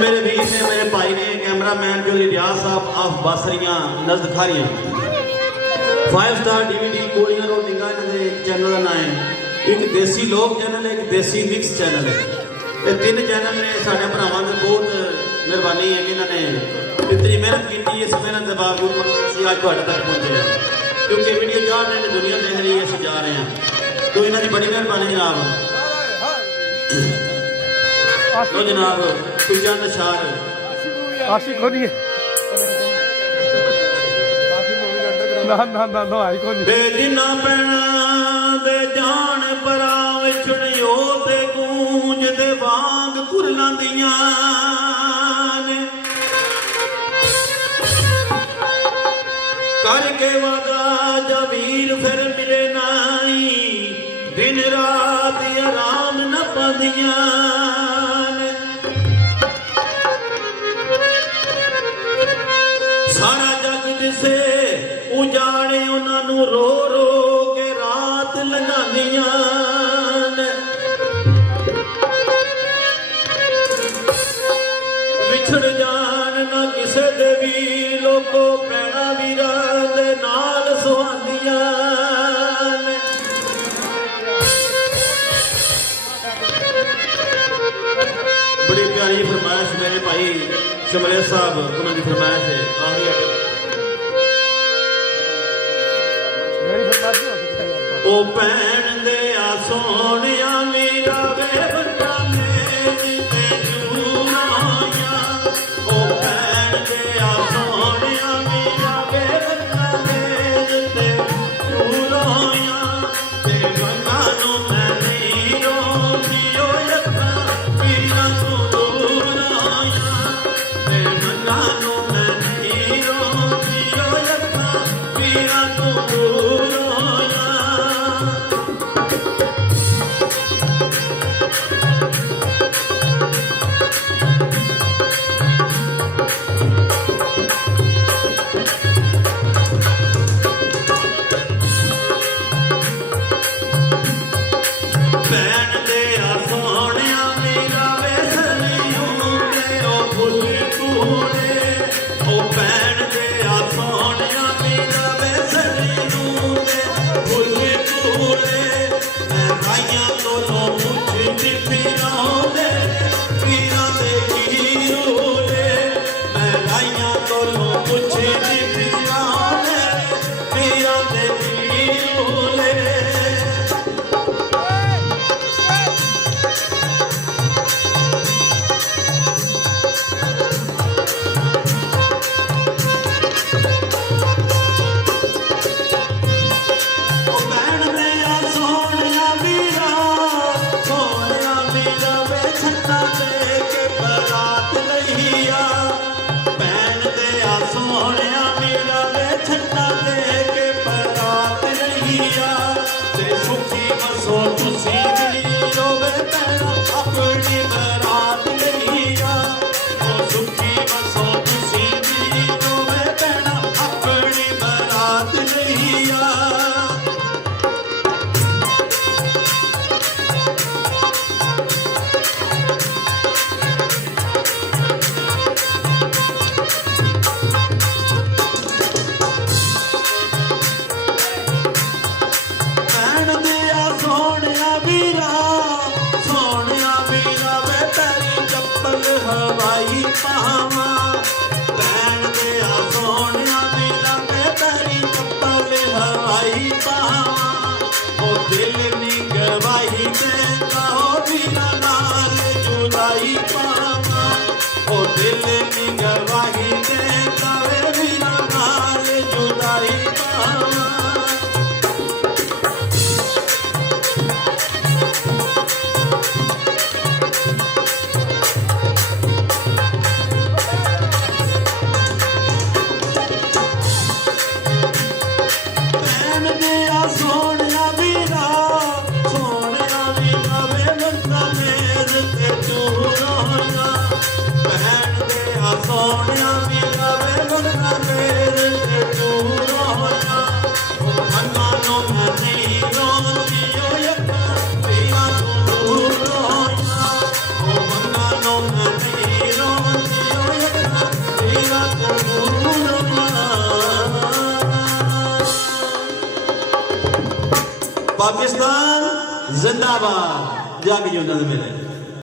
मेरे वीर ने मेरे भाई ने कैमरामैन जो रियाज साहब ऑफ बासरियां नजद खारियां 5 स्टार DVD कोड़ियां रोटियां इन्होंने एक चैनल का नाम है एक देसी लोक चैनल है एक देसी मिक्स चैनल है ये तीन चैनल ने साढ़े भरावां की बहुत मेहरबानी है कि इन्होंने इतनी मेहनत की इस मेहनत के बावजूद असीं अज तुहाडे तक पहुंचे हैं क्योंकि वीडियो जा रहे हैं दुनिया देख रही है असीं जा रहे हैं तो इन्हों की बड़ी मेहरबानी जनाब तो जनाब तुझा नशार आशिक होनी है ना आई कोनी बेदिना पैना दे जान परा विछड़ियो ते गूंज दे वांग कुरलांदियां ने करके वादा जवीर फिर मिले नाई दिन रात आराम न पादियां सारा जग दिसे उजाड़े उन्होंने रो रो के रात लंघादियां विछड़ जान ना किसे दे भी लोगो पैना वीरा दे नाल सुहांदियां बड़ी प्यारी फरमाइश मेरे भाई शमरेज साहब उन्होंने फरमाइश है ओ भैन दे आ सोनिया मीरा वे बंदा मेज ते दूर आया ओ भैन दे आ सोनिया मीरा वे बंदा मेज ते दूर आया ते गंगा नु मैं नहीं रोंदी ओ यक्का मीरा तू दूर आया ते गंगा नु मैं नहीं रोंदी ओ यक्का मीरा तू दूर हवाई पावा भैन दे आ सोनिया मीरा पे तेरी चप्पल हवाई पावा ओ दिल नी गवाही दे कहो बिना नाल जुदाई पावा ओ दिल नी गवाही दे कहे बिना नाल जुदाई पावा सोनिया मीरा वे बंदा मेरे ते दूर होया ओ मन्नो मैं नहीं रोंदी ओ यक्का मीरा तू दूर होया ओ मन्नो मैं नहीं रोंदी ਪਾਕਿਸਤਾਨ ਜ਼ਿੰਦਾਬਾਦ। ਜੱਗ ਜਿਉਂਦਾ ਦੇ ਮੇਰੇ